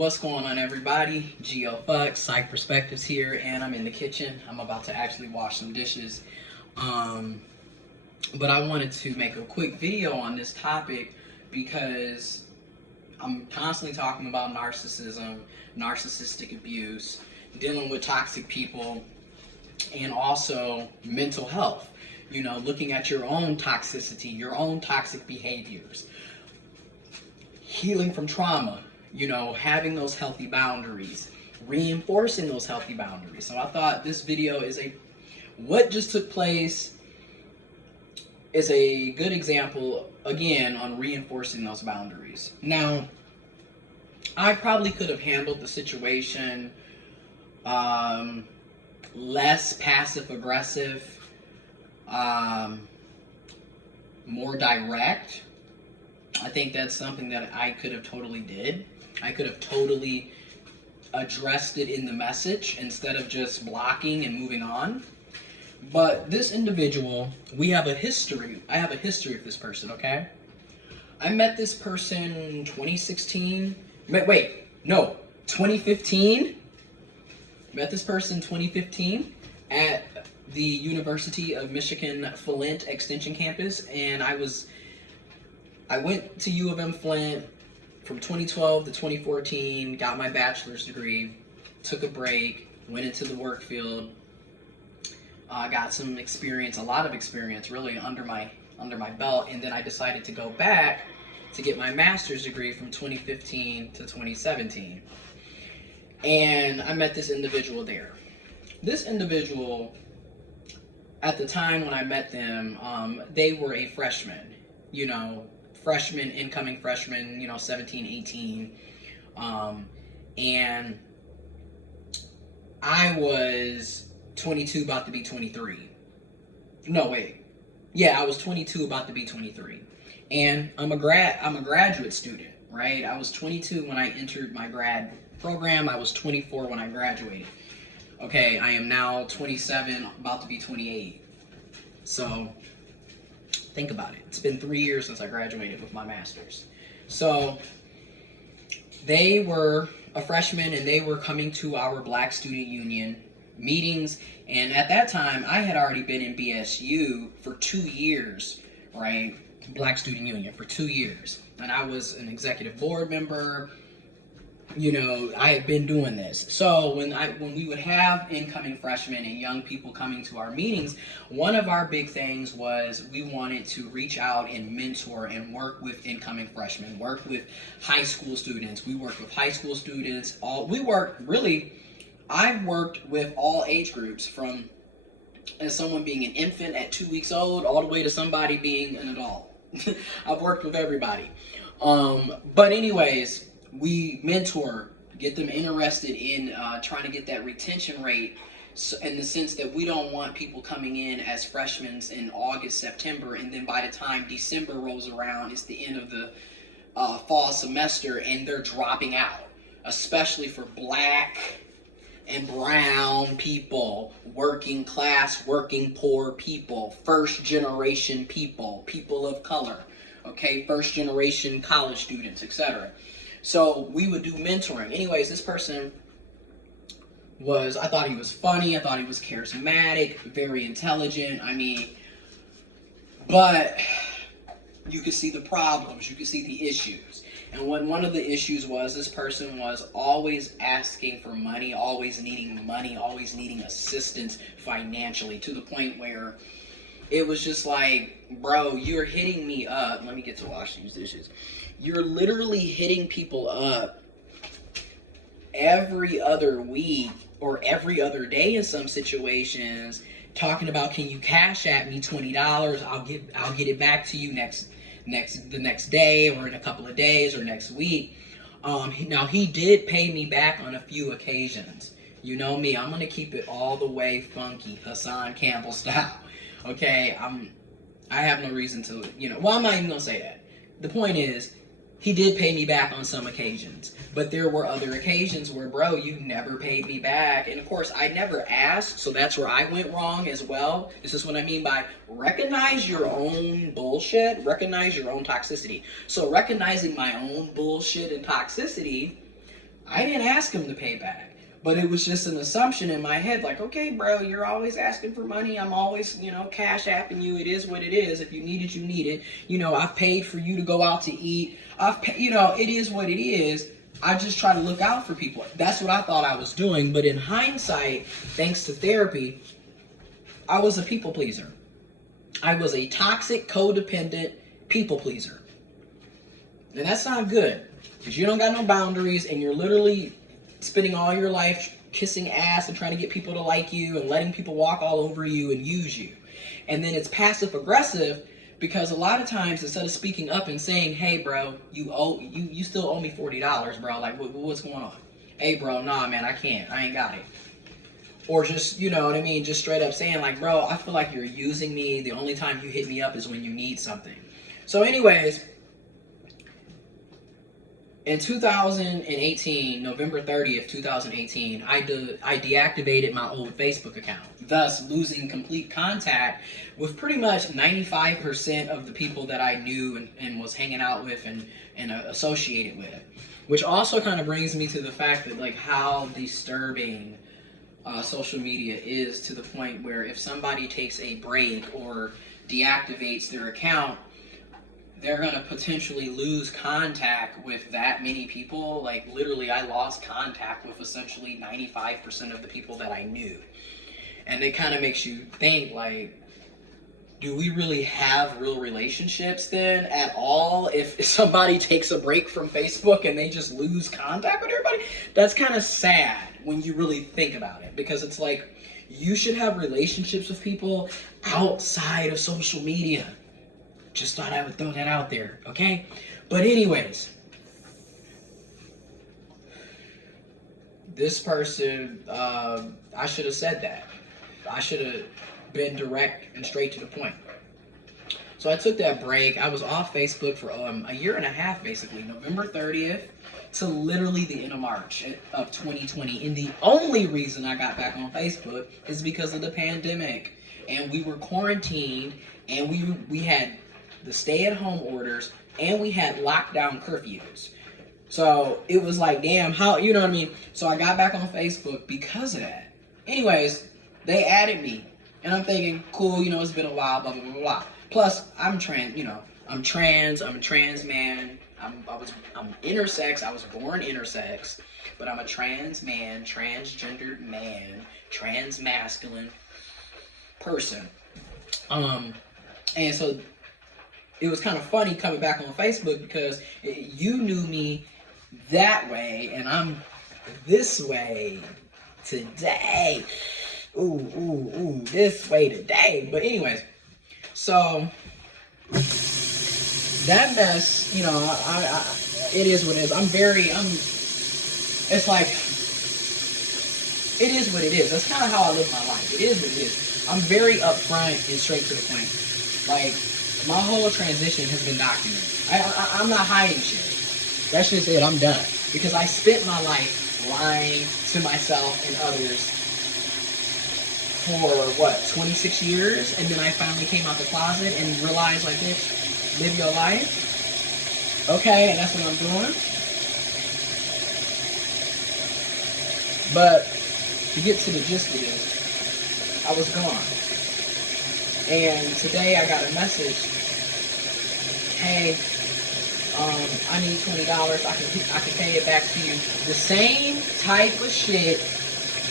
What's going on, everybody? giofvcks, Psych Perspectives here, and I'm in the kitchen. I'm about to actually wash some dishes. But I wanted to make a quick video on this topic because I'm constantly talking about narcissism, narcissistic abuse, dealing with toxic people, and also mental health. You know, looking at your own toxicity, your own toxic behaviors, healing from trauma, you know, having those healthy boundaries, reinforcing those healthy boundaries. So I thought this video is what just took place is a good example, again, on reinforcing those boundaries. Now, I probably could have handled the situation less passive-aggressive, more direct. I think that's something that I could have totally did. I could have totally addressed it in the message instead of just blocking and moving on. But this individual, we have a history. I have a history of this person, okay? I met this person 2016. Wait, no, 2015. Met this person 2015 at the University of Michigan Flint Extension Campus, and I went to U of M Flint from 2012 to 2014, got my bachelor's degree, took a break, went into the work field, got some experience, a lot of experience really under my belt, and then I decided to go back to get my master's degree from 2015 to 2017. And I met this individual there. This individual, at the time when I met them, they were a freshman, you know, incoming freshman, you know, 17, 18. And I was 22, about to be 23. No, wait. Yeah, I was 22, about to be 23. And I'm a graduate student, right? I was 22 when I entered my grad program. I was 24 when I graduated. Okay, I am now 27, about to be 28. So think about it. It's been 3 years since I graduated with my master's. So they were a freshman and they were coming to our Black Student Union meetings. And at that time, I had already been in BSU for 2 years, right? Black Student Union for 2 years. And I was an executive board member. You know, I had been doing this. So when we would have incoming freshmen and young people coming to our meetings, one of our big things was we wanted to reach out and mentor and work with incoming freshmen, work with high school students. We worked with high school students. I've worked with all age groups, from as someone being an infant at 2 weeks old all the way to somebody being an adult. I've worked with everybody. But anyways, we mentor, get them interested in trying to get that retention rate, in the sense that we don't want people coming in as freshmen in August, September, and then by the time December rolls around, it's the end of the fall semester and they're dropping out, especially for Black and brown people, working class, working poor people, first generation people, people of color, okay, first generation college students, etc. So we would do mentoring. Anyways, this person I thought he was funny, I thought he was charismatic, very intelligent, but you could see the problems, you could see the issues. And one of the issues was, this person was always asking for money, always needing assistance financially, to the point where it was just like, bro, you're hitting me up. Let me get to wash these dishes. You're literally hitting people up every other week or every other day in some situations, talking about, can you cash at me $20? I'll get it back to you the next day, or in a couple of days, or next week. Now, he did pay me back on a few occasions. You know me, I'm gonna keep it all the way funky, Hassan Campbell style. Okay, I have no reason to, I'm not even gonna say that. The point is, he did pay me back on some occasions, but there were other occasions where, bro, you never paid me back. And of course, I never asked, so that's where I went wrong as well. This is what I mean by recognize your own bullshit, recognize your own toxicity. So recognizing my own bullshit and toxicity, I didn't ask him to pay back. But it was just an assumption in my head, like, okay, bro, you're always asking for money. I'm always, cash apping you. It is what it is. If you need it, you need it. I've paid for you to go out to eat. It is what it is. I just try to look out for people. That's what I thought I was doing. But in hindsight, thanks to therapy, I was a people pleaser. I was a toxic, codependent people pleaser. And that's not good, because you don't got no boundaries, and you're literally spending all your life kissing ass and trying to get people to like you and letting people walk all over you and use you. And then it's passive aggressive, because a lot of times, instead of speaking up and saying, hey bro, you still owe me $40, bro, like what's going on? Hey bro, nah man, I can't, I ain't got it. Or just, just straight up saying like, bro, I feel like you're using me. The only time you hit me up is when you need something. So anyways, in 2018, November 30th, 2018, I deactivated my old Facebook account, thus losing complete contact with pretty much 95% of the people that I knew and was hanging out with and associated with. Which also kind of brings me to the fact that, like, how disturbing social media is, to the point where if somebody takes a break or deactivates their account, they're going to potentially lose contact with that many people. Like, literally, I lost contact with essentially 95% of the people that I knew. And it kind of makes you think, like, do we really have real relationships then at all if somebody takes a break from Facebook and they just lose contact with everybody? That's kind of sad when you really think about it, because it's like, you should have relationships with people outside of social media. Just thought I would throw that out there, okay? But anyways, this person, I should have said that. I should have been direct and straight to the point. So I took that break. I was off Facebook for a year and a half, basically, November 30th to literally the end of March of 2020. And the only reason I got back on Facebook is because of the pandemic. And we were quarantined, and we had the stay-at-home orders, and we had lockdown curfews. So it was like, damn, how, you know what I mean? So I got back on Facebook because of that. Anyways, they added me, and I'm thinking, cool, it's been a while, blah, blah, blah, blah. Plus, I'm trans, I'm a trans man. I'm intersex. I was born intersex, but I'm a trans man, transgendered man, trans masculine person. And so it was kind of funny coming back on Facebook, because you knew me that way, and I'm this way today. Ooh, this way today. But anyways, so that mess, it is what it is. It's like, it is what it is. That's kind of how I live my life. It is what it is. I'm very upfront and straight to the point. Like, my whole transition has been documented. I'm not hiding shit. That's just it. I'm done. Because I spent my life lying to myself and others for, 26 years? And then I finally came out the closet and realized, like, bitch, live your life. Okay, and that's what I'm doing. But to get to the gist of this, I was gone. And today I got a message. Hey, I need $20. I can pay it back to you. The same type of shit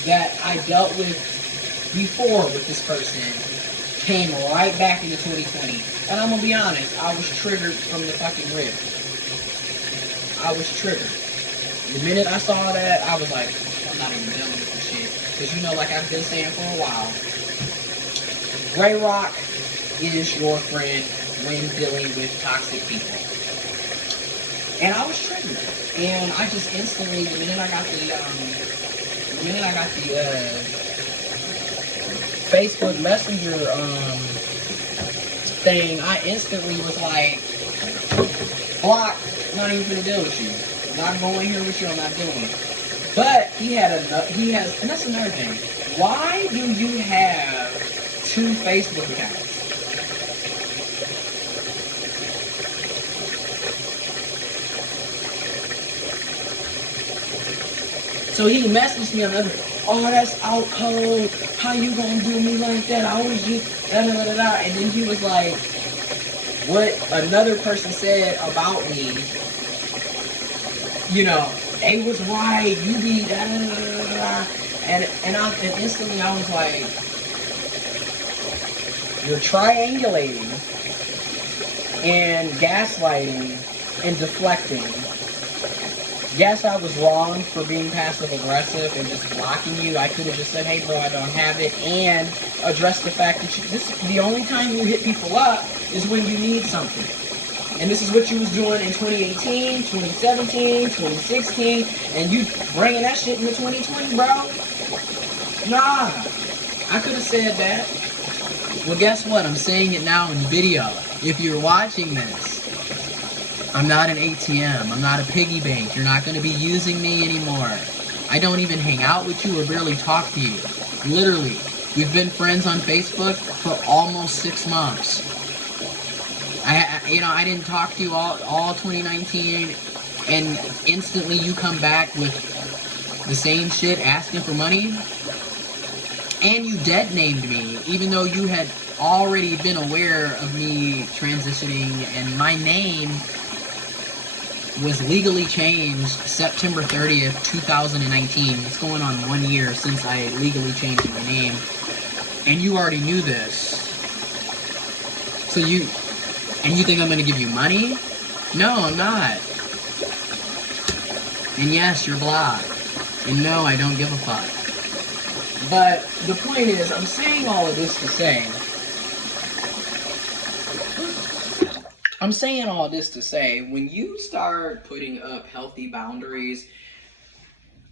that I dealt with before with this person came right back into 2020. And I'm gonna be honest, I was triggered from the fucking rip. I was triggered. The minute I saw that, I was like, I'm not even dealing with this shit. Because like I've been saying for a while, Gray Rock is your friend when dealing with toxic people. And I was triggered. And I just instantly, the minute I got the Facebook Messenger thing, I instantly was like, block, not even gonna deal with you. I'm not going here with you, I'm not doing it. But he has, and that's another thing. Why do you have 2 Facebook accounts? So he messaged me on the other, oh, that's out cold. How you gonna do me like that? I was just da da da da da. And then he was like, what another person said about me, you know, they was right, you be da da da da da. And instantly I was like, you're triangulating and gaslighting and deflecting. Yes, I was wrong for being passive aggressive and just blocking you. I could have just said, hey bro, I don't have it, and addressed the fact that the only time you hit people up is when you need something. And this is what you was doing in 2018, 2017, 2016, and you bringing that shit into 2020, bro? Nah, I could have said that. Well, guess what? I'm saying it now in video. If you're watching this, I'm not an ATM. I'm not a piggy bank. You're not going to be using me anymore. I don't even hang out with you or barely talk to you. Literally, we've been friends on Facebook for almost 6 months. I didn't talk to you all 2019, and instantly you come back with the same shit, asking for money, and you dead named me, even though you had already been aware of me transitioning, and my name was legally changed September 30th, 2019. It's going on 1 year since I legally changed my name, and you already knew this. So you think I'm going to give you money? No, I'm not. And yes, you're blocked. And no, I don't give a fuck. But the point is, I'm saying all of this to say, when you start putting up healthy boundaries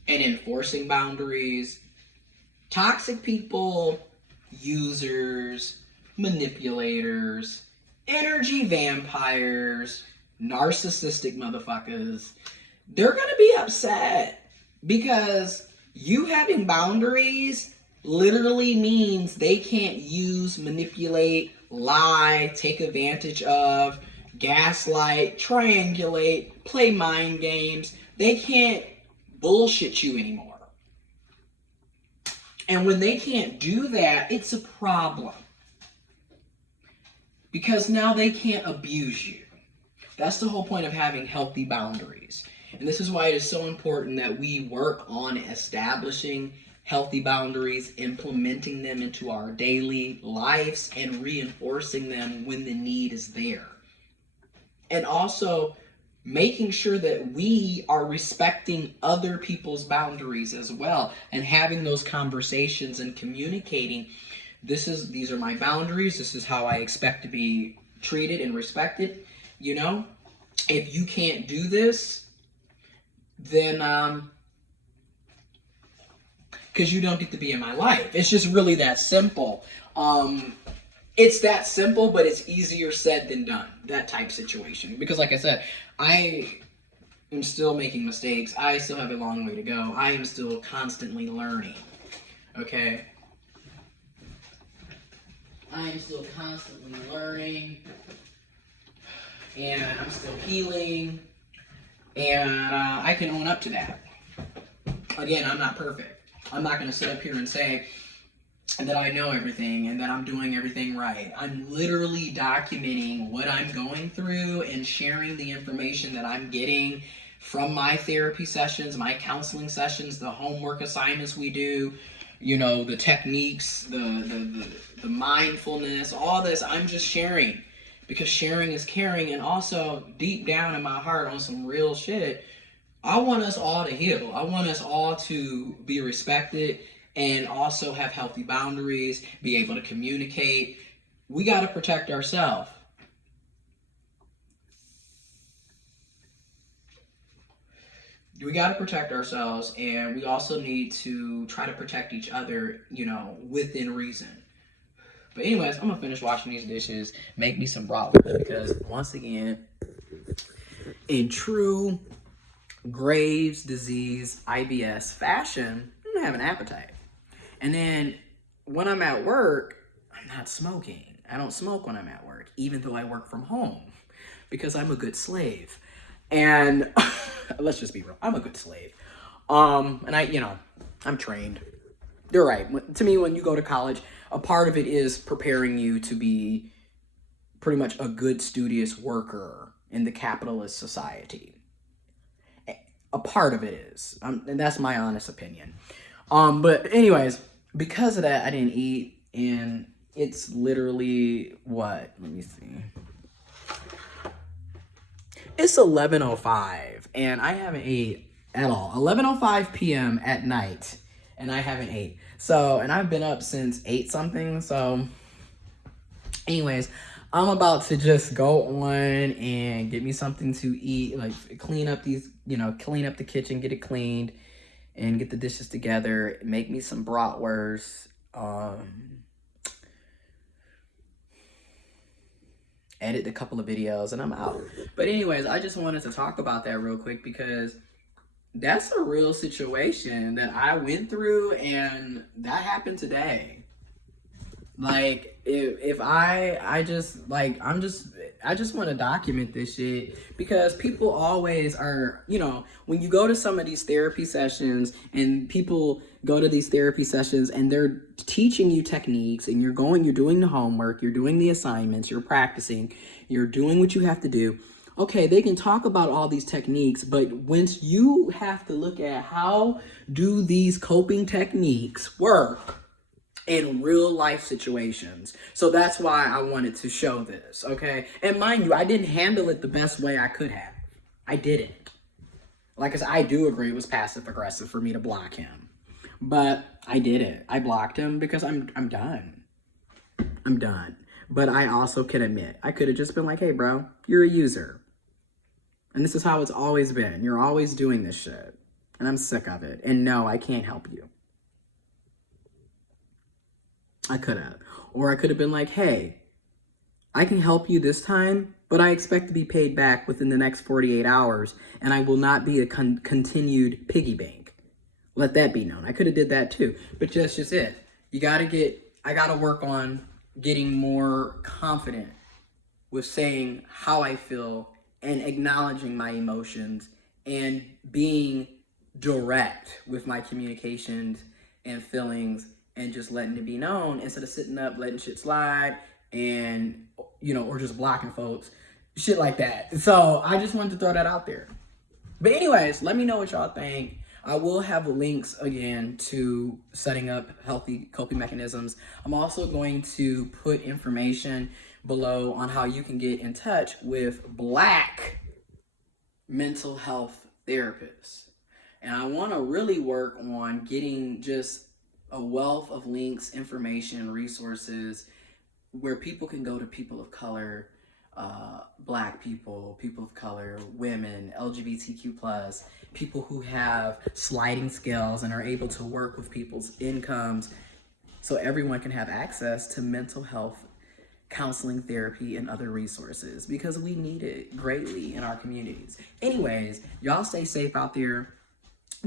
and enforcing boundaries, toxic people, users, manipulators, energy vampires, narcissistic motherfuckers, they're gonna be upset, because you having boundaries literally means they can't use, manipulate, lie, take advantage of, gaslight, triangulate, play mind games. They can't bullshit you anymore. And when they can't do that, it's a problem. Because now they can't abuse you. That's the whole point of having healthy boundaries. And this is why it is so important that we work on establishing healthy boundaries, implementing them into our daily lives, and reinforcing them when the need is there. And also making sure that we are respecting other people's boundaries as well, and having those conversations and communicating, these are my boundaries, this is how I expect to be treated and respected. You know, if you can't do this, then because you don't get to be in my life. It's just really that simple. It's that simple, but it's easier said than done, that type situation. Because like I said, I am still making mistakes. I still have a long way to go. I am still constantly learning. Okay? I am still constantly learning. And I'm still healing. And I can own up to that. Again, I'm not perfect. I'm not going to sit up here and say that I know everything and that I'm doing everything right. I'm literally documenting what I'm going through and sharing the information that I'm getting from my therapy sessions, my counseling sessions, the homework assignments we do, you know, the techniques, the mindfulness, all this. I'm just sharing, because sharing is caring. And also, deep down in my heart, on some real shit, I want us all to heal. I want us all to be respected and also have healthy boundaries, be able to communicate. We got to protect ourselves. We got to protect ourselves, and we also need to try to protect each other, you know, within reason. But anyways, I'm going to finish washing these dishes, make me some bratwurst, because once again, in true Graves' disease, IBS fashion, I'm going to have an appetite. And then when I'm at work, I'm not smoking. I don't smoke when I'm at work, even though I work from home, because I'm a good slave. And let's just be real, I'm a good slave. And I'm trained. You're right. To me, when you go to college, a part of it is preparing you to be pretty much a good studious worker in the capitalist society. A part of it is, and that's my honest opinion. But anyways, because of that, I didn't eat, and it's literally what? Let me see. It's 11:05, and I haven't ate at all. 11:05 p.m. at night, and I haven't ate. So, and I've been up since 8 something. So, anyways, I'm about to just go on and get me something to eat, like clean up these, clean up the kitchen, get it cleaned, and get the dishes together, make me some bratwurst, edit a couple of videos, and I'm out. But anyways, I just wanted to talk about that real quick because that's a real situation that I went through, and that happened today. Like, if I just like I just want to document this shit because people always are, when you go to some of these therapy sessions and people go to these therapy sessions and they're teaching you techniques and you're doing the homework, you're doing the assignments, you're practicing, you're doing what you have to do. Okay, they can talk about all these techniques, but once you have to look at how do these coping techniques work in real life situations. So that's why I wanted to show this, okay? And mind you, I didn't handle it the best way I could have. I didn't. Like, I do agree it was passive aggressive for me to block him. But I did it. I blocked him because I'm done. I'm done. But I also can admit, I could have just been like, hey, bro, you're a user. And this is how it's always been. You're always doing this shit. And I'm sick of it. And no, I can't help you. I could have. Or I could have been like, hey, I can help you this time, but I expect to be paid back within the next 48 hours, and I will not be a continued piggy bank. Let that be known. I could have did that too, but that's just it. I gotta work on getting more confident with saying how I feel and acknowledging my emotions and being direct with my communications and feelings and just letting it be known instead of sitting up, letting shit slide and, or just blocking folks, shit like that. So I just wanted to throw that out there. But anyways, let me know what y'all think. I will have links again to setting up healthy coping mechanisms. I'm also going to put information below on how you can get in touch with Black mental health therapists. And I want to really work on getting just a wealth of links, information, resources where people can go to people of color, Black people, people of color, women, LGBTQ+, people who have sliding scales and are able to work with people's incomes so everyone can have access to mental health counseling, therapy, and other resources because we need it greatly in our communities. Anyways, y'all stay safe out there.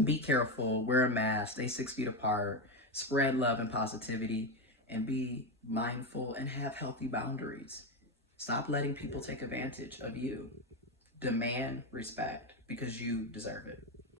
Be careful, wear a mask, stay 6 feet apart, spread love and positivity, and be mindful and have healthy boundaries. Stop letting people take advantage of you. Demand respect because you deserve it.